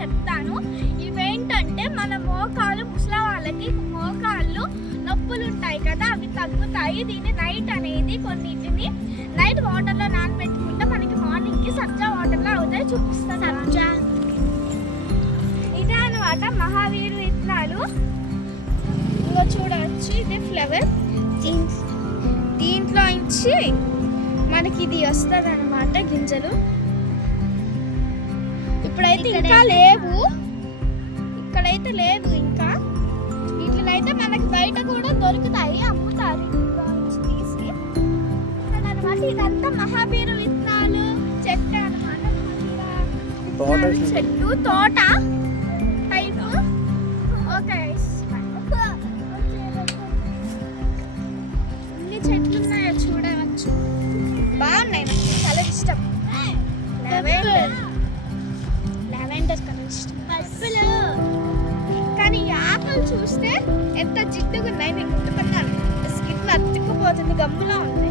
చెప్తాను. ఇవేంటంటే మన మోకాలు ముసలి వాళ్ళకి మోకాళ్ళు నొప్పులు ఉంటాయి కదా అవి తగ్గుతాయి. దీన్ని నైట్ అనేది కొన్నిటిని నైట్ వాటర్లో నానబెట్టుకుంటే మనకి మార్నింగ్కి సబ్జా వాటర్లో అవుతాయి చూపిస్తాను. సబ్జా ఇదే అనమాట మహావీరు విత్తనాలు ఇంకో చూడవచ్చు ఇది ఫ్లవర్ దీంట్లో నుంచి మనకి ఇది వస్తుంది అనమాట గింజలు. ఇప్పుడైతే ఇంకా లేవు. ఇక్కడైతే లేవు ఇంకా. వీటినైతే మనకి బయట కూడా దొరుకుతాయి అమ్ముతారు. తీసి. అనమాట ఇదంతా మహావీరు విత్తనాలు చెట్టు అనమాట చెట్టు తోట. లెవెండర్ కలర్ ఇష్టం కానీ ఈ ఆకులు చూస్తే ఎంత జిడ్డుగా ఉన్నాయి నేను గుర్తుపట్టాను స్కిన్ అతుక్కుపోతుంది గమ్ములా ఉంది.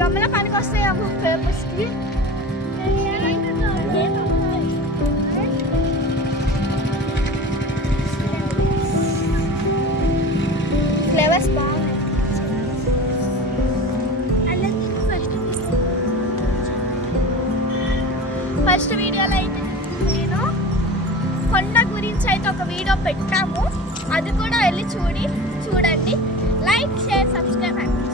గమ్ముల పనికి వస్తాయేమో పేపర్స్కి ఫ్లేవర్స్ బాగున్నాయి. ఫస్ట్ వీడియోలో అయితే గురించి అయితే ఒక వీడియో పెట్టాము అది కూడా వెళ్ళి చూడి చూడండి. లైక్ షేర్ సబ్స్క్రైబ్ అండి.